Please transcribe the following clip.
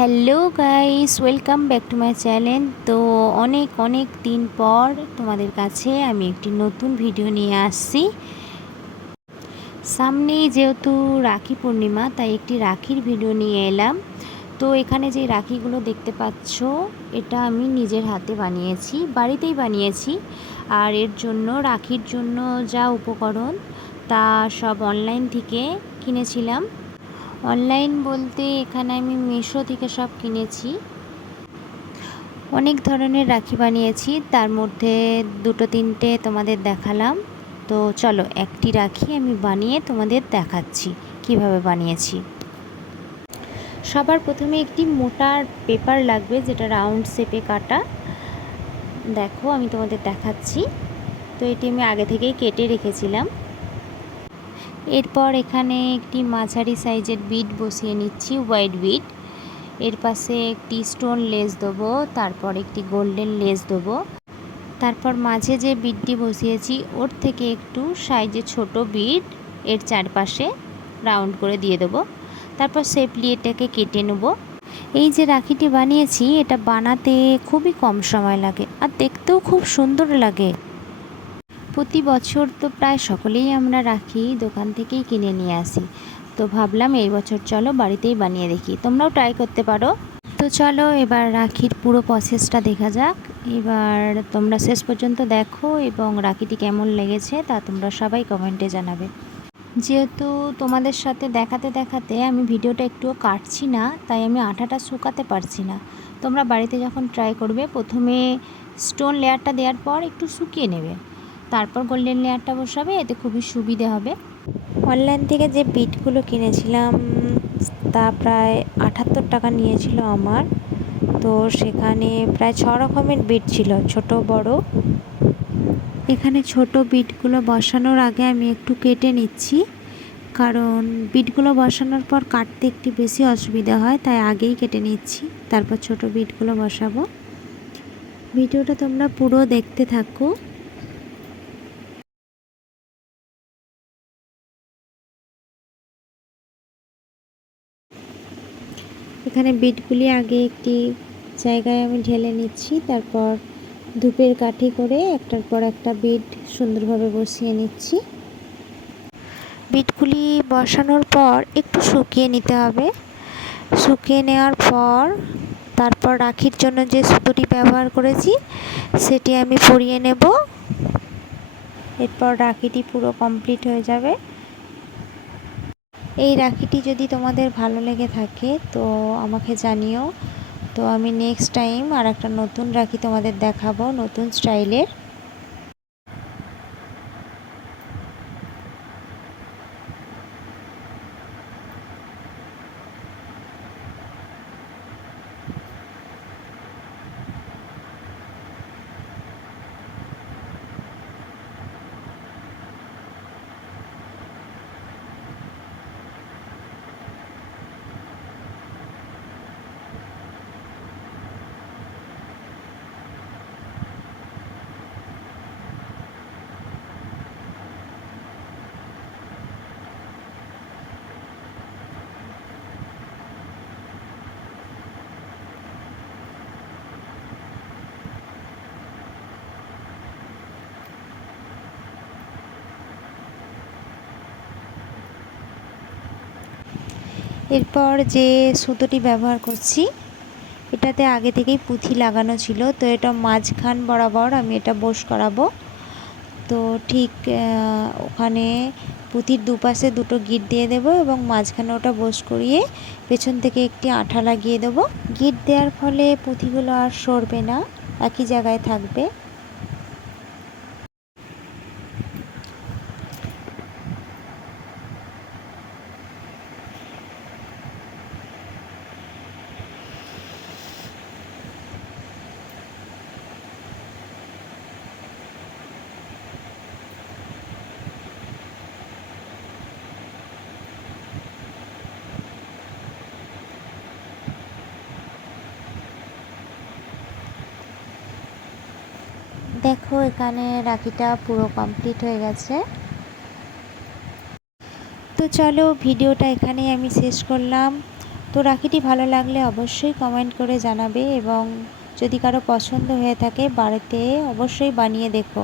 Hello guys, welcome back to my channel. তো অনেক অনেক দিন পর তোমাদের কাছে আমি একটি নতুন ভিডিও নিয়ে আসছি। সামনেই যেহেতু রাখি পূর্ণিমা, তাই একটি রাখির ভিডিও নিয়ে এলাম। তো এখানে যে রাখিগুলো দেখতে পাচ্ছ, এটা আমি নিজের হাতে বানিয়েছি, বাড়িতেই বানিয়েছি। আর এর জন্য রাখির জন্য যা উপকরণ তা সব অনলাইন থেকে কিনেছিলাম। অনলাইন বলতে এখানে আমি মিশো থেকে সব কিনেছি। অনেক ধরনের রাখি বানিয়েছি, তার মধ্যে দুটো তিনটে তোমাদের দেখালাম। তো চলো একটি রাখি আমি বানিয়ে তোমাদের দেখাচ্ছি কিভাবে বানিয়েছি। সবার প্রথমে একটি মোটা পেপার লাগবে, যেটা রাউন্ড শেপে কাটা। দেখো আমি তোমাদের দেখাচ্ছি। তো এটি আমি আগে থেকেই কেটে রেখেছিলাম। এরপর এখানে একটি মাঝারি সাইজের বিট বসিয়ে নিচ্ছি, হোয়াইট বিট। এর পাশে একটি স্টোন লেস দেবো, তারপর একটি গোল্ডেন লেস দেবো। তারপর মাঝে যে বিটটি বসিয়েছি ওর থেকে একটু সাইজে ছোট বিট এর চারপাশে রাউন্ড করে দিয়ে দেবো। তারপর সেপলি এটাকে কেটে নেব। এই যে রাখিটি বানিয়েছি, এটা বানাতে খুবই কম সময় লাগে আর দেখতেও খুব সুন্দর লাগে। প্রতি বছর তো প্রায় সকলেই আমরা রাখি দোকান থেকেই কিনে নিয়ে আসি। তো ভাবলাম এই বছর চলো বাড়িতেই বানিয়ে দেখি, তোমরাও ট্রাই করতে পারো। তো চলো এবার রাখির পুরো প্রসেসটা দেখা যাক। এবার তোমরা শেষ পর্যন্ত দেখো এবং রাখিটি কেমন লেগেছে তা তোমরা সবাই কমেন্টে জানাবে। যেহেতু তোমাদের সাথে দেখাতে দেখাতে আমি ভিডিওটা একটুও কাটছি না, তাই আমি আঠাটা শুকাতে পারছি না। তোমরা বাড়িতে যখন ট্রাই করবে, প্রথমে স্টোন লেয়ারটা দেওয়ার পর একটু শুকিয়ে নেবে, তারপর গোল্ডেন লেয়ারটা বসাবে, এতে খুবই সুবিধে হবে। অনলাইন থেকে যে বিটগুলো কিনেছিলাম তা প্রায় 78 টাকা নিয়েছিল আমার। তো সেখানে প্রায় 6 রকমের বিট ছিল, ছোট বড়। এখানে ছোট বিটগুলো বসানোর আগে আমি একটু কেটে নিচ্ছি, কারণ বিটগুলো বসানোর পর কাটতে একটু বেশি অসুবিধা হয়, তাই আগেই কেটে নিচ্ছি, তারপর ছোট বিটগুলো বসাবো। ভিডিওটা তোমরা পুরো দেখতে থাকো। এখানে বিটগুলি আগে একটি জায়গায় আমি ঢেলে নিচ্ছি, তারপর ধূপের কাঠি করে একটার পর একটা বিট সুন্দরভাবে বসিয়ে নিচ্ছি। বিটগুলি বসানোর পর একটু শুকিয়ে নিতে হবে। শুকিয়ে নেওয়ার পর তারপর রাখির জন্য যে সুতোটি ব্যবহার করেছি সেটি আমি পরিয়ে নেব। এরপর রাখিটি পুরো কমপ্লিট হয়ে যাবে। এই রাখিটি যদি তোমাদের ভালো লেগে থাকে তো আমাকে জানিও। তো আমি নেক্সট টাইম আর একটা নতুন রাখি তোমাদের দেখাবো, নতুন স্টাইলের। এরপর যে সুতোটি ব্যবহার করছি এটাতে আগে থেকেই পুঁথি লাগানো ছিল, তো এটা মাঝখান বরাবর আমি এটা বোস করাবো। তো ঠিক ওখানে পুঁথির দুপাশে দুটো গিট দিয়ে দেবো এবং মাঝখানে ওটা বোস করিয়ে পেছন থেকে একটি আঠা লাগিয়ে দেবো। গিট দেওয়ার ফলে পুঁথিগুলো আর সরবে না, একই জায়গায় থাকবে। দেখো এখানে রাখিটা পুরো কমপ্লিট হয়ে গেছে। তো চলো ভিডিওটা এখানেই আমি শেষ করলাম। তো রাখিটি ভালো লাগলে অবশ্যই কমেন্ট করে জানাবে, এবং যদি কারো পছন্দ হয়ে থাকে বাড়িতে অবশ্যই বানিয়ে দেখো।